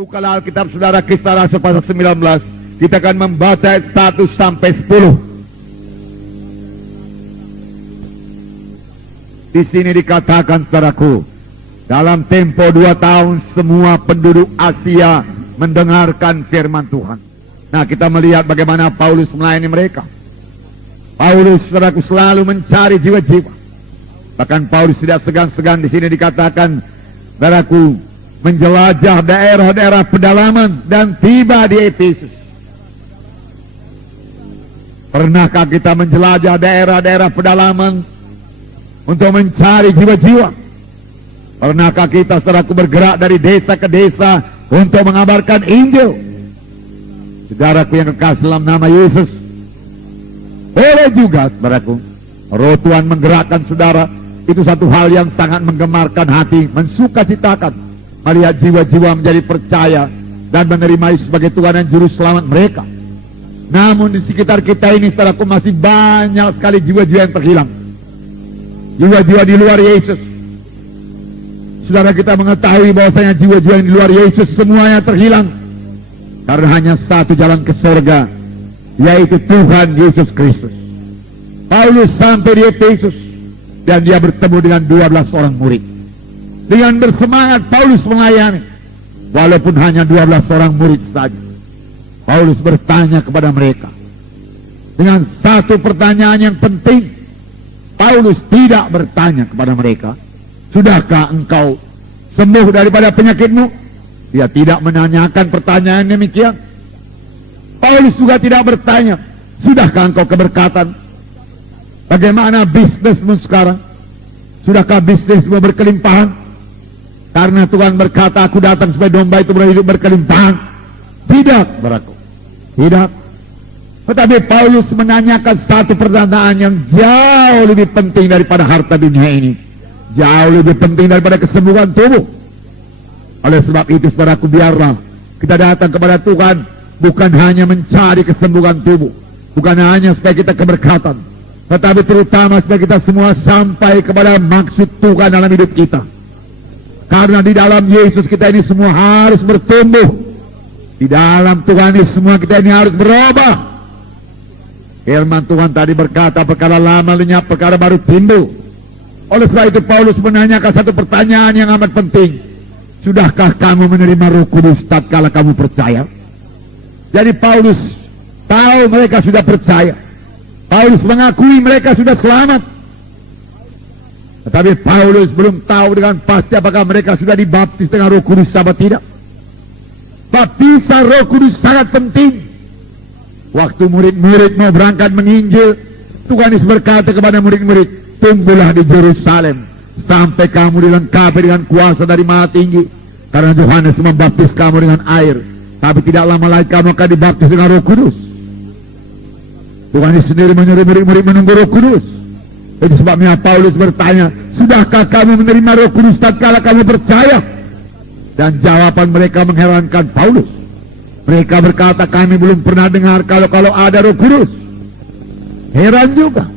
Bukalah Alkitab saudara, Kisah Rasul pasal 19. Kita akan membaca ayat 1 sampai 10. Di sini dikatakan saudaraku, dalam tempo 2 tahun semua penduduk Asia mendengarkan firman Tuhan. Nah, kita melihat bagaimana Paulus melayani mereka. Paulus saudaraku selalu mencari jiwa-jiwa. Bahkan Paulus tidak segan-segan, di sini dikatakan saudaraku menjelajah daerah-daerah pedalaman dan tiba di Efesus. Pernahkah kita menjelajah daerah-daerah pedalaman untuk mencari jiwa-jiwa? Pernahkah kita saudaraku bergerak dari desa ke desa untuk mengabarkan Injil? Saudaraku yang kekasih dalam nama Yesus, boleh juga saudaraku, roh Tuhan menggerakkan saudara, itu satu hal yang sangat menggemarkan hati, mensukacitakan melihat jiwa-jiwa menjadi percaya dan menerima Yesus sebagai Tuhan dan Juru Selamat mereka. Namun di sekitar kita ini saudaraku masih banyak sekali jiwa-jiwa yang terhilang, jiwa-jiwa di luar Yesus. Saudara, kita mengetahui bahwasanya jiwa-jiwa yang di luar Yesus semuanya terhilang karena hanya satu jalan ke surga, yaitu Tuhan Yesus Kristus. Paulus sampai di Efesus dan dia bertemu dengan 12 orang murid. Dengan bersemangat Paulus melayani, walaupun hanya 12 orang murid saja. Paulus bertanya kepada mereka dengan satu pertanyaan yang penting. Paulus tidak bertanya kepada mereka, sudahkah engkau sembuh daripada penyakitmu? Dia tidak menanyakan pertanyaan demikian. Paulus juga tidak bertanya, sudahkah engkau keberkatan? Bagaimana bisnismu sekarang? Sudahkah bisnismu berkelimpahan? Karena Tuhan berkata, aku datang supaya domba itu berhidup berkelimpahan. Tidak, saudaraku, tidak. Tetapi Paulus menanyakan satu pertanyaan yang jauh lebih penting daripada harta dunia ini, jauh lebih penting daripada kesembuhan tubuh. Oleh sebab itu saudaraku, biarlah kita datang kepada Tuhan bukan hanya mencari kesembuhan tubuh, bukan hanya supaya kita keberkatan, tetapi terutama supaya kita semua sampai kepada maksud Tuhan dalam hidup kita. Karena di dalam Yesus kita ini semua harus bertumbuh. Di dalam Tuhan ini semua kita ini harus berubah. Firman Tuhan tadi berkata, perkara lama lenyap, perkara baru timbul. Oleh sebab itu Paulus menanyakan satu pertanyaan yang amat penting. Sudahkah kamu menerima Roh Kudus tatkala kamu percaya? Jadi Paulus tahu mereka sudah percaya. Paulus mengakui mereka sudah selamat. Tetapi Paulus belum tahu dengan pasti apakah mereka sudah dibaptis dengan Roh Kudus atau tidak. Baptisan Roh Kudus sangat penting. Waktu murid-murid mau berangkat menginjil, Tuhan Yesus berkata kepada murid-murid, tunggulah di Yerusalem sampai kamu dilengkapi dengan kuasa dari Maha Tinggi. Karena Yohanes membaptis kamu dengan air, tapi tidak lama lagi kamu akan dibaptis dengan Roh Kudus. Tuhan Yesus sendiri menyuruh murid-murid menunggu Roh Kudus. Itu sebabnya Paulus bertanya, sudahkah kamu menerima Roh Kudus tatkala kamu percaya? Dan jawaban mereka mengherankan Paulus. Mereka berkata, kami belum pernah dengar kalau ada Roh Kudus. Heran juga.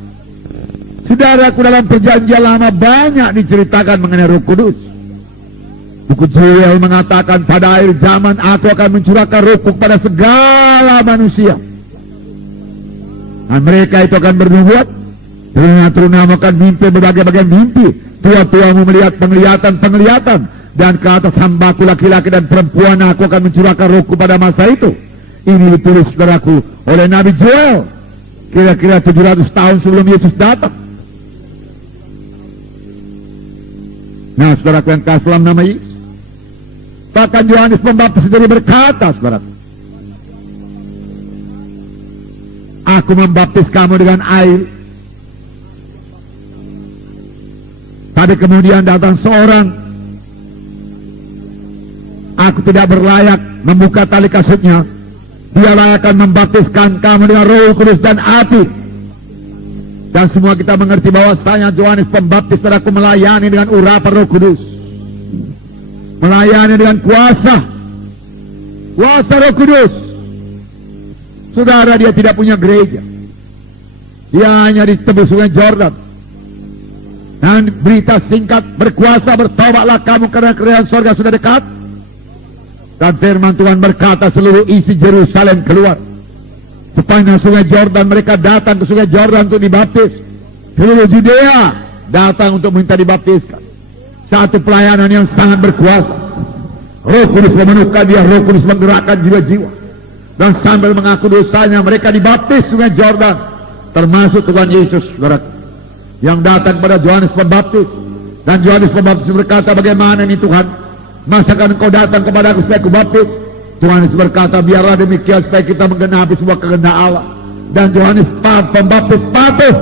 Saudaraku, dalam perjanjian lama banyak diceritakan mengenai Roh Kudus. Buku Joel mengatakan, pada akhir zaman aku akan mencurahkan Rohku pada segala manusia. Dan mereka itu akan bernubuat. Telinga-telingamu akan mimpi berbagai-bagai mimpi. Tua-tuamu melihat penglihatan-penglihatan. Dan ke atas hambaku laki-laki dan perempuan aku akan mencurahkan Rohku pada masa itu. Ini ditulis saudaraku oleh Nabi Joel kira-kira 700 tahun sebelum Yesus datang. Nah, saudaraku yang kasih dalam nama Yesus, bahkan Yohanes Pembaptis sendiri berkata, saudaraku, aku membaptis kamu dengan air, tapi kemudian datang seorang, aku tidak berlayak membuka tali kasutnya, dialah akan membaptiskan kamu dengan Roh Kudus dan api. Dan semua kita mengerti bahwasanya Yohanes Pembaptis saudaraku melayani dengan urapan Roh Kudus, melayani dengan kuasa Roh Kudus. Saudara, dia tidak punya gereja, dia hanya di tepi sungai Jordan. Dan berita singkat, berkuasa, bertobatlah kamu karena kerajaan sorga sudah dekat. Dan firman Tuhan berkata seluruh isi Yerusalem keluar. Sepanjang sungai Jordan mereka datang ke sungai Jordan untuk dibaptis. Seluruh Judea datang untuk minta dibaptiskan. Satu pelayanan yang sangat berkuasa. Roh Kudus memenuhkan dia, Roh Kudus menggerakkan jiwa-jiwa. Dan sambil mengaku dosanya mereka dibaptis sungai Jordan. Termasuk Tuhan Yesus, saudara, yang datang pada Yohanes Pembaptis. Dan Yohanes Pembaptis berkata, bagaimana ini Tuhan? Masakan engkau datang kepada aku supaya aku baptis? Yohanes berkata, biarlah demikian supaya kita menggenapi semua kehendak Allah. Dan Yohanes Pembaptis patuh,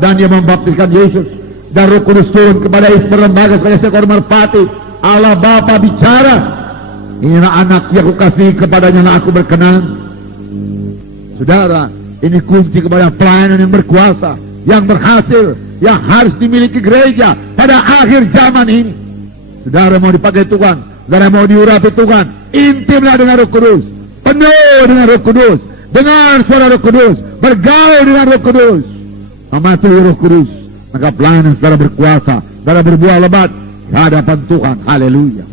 dan dia membaptiskan Yesus. Dan Roh Kudus turun kepada Yesus berlembaga sebagai seekor merpati. Allah Bapa bicara, inilah anak yang aku kasih, kepadanya lah aku berkenan. Saudara, ini kunci kepada pelayanan yang berkuasa, yang berhasil, yang harus dimiliki gereja pada akhir zaman ini. Saudara mau dipakai Tuhan, saudara mau diurapi Tuhan, intimlah dengan Roh Kudus, penuh dengan Roh Kudus, dengan suara Roh Kudus, bergaul dengan Roh Kudus, mematuhi Roh Kudus, maka pelayanan saudara berkuasa, saudara berbuah lebat di hadapan Tuhan. Haleluya.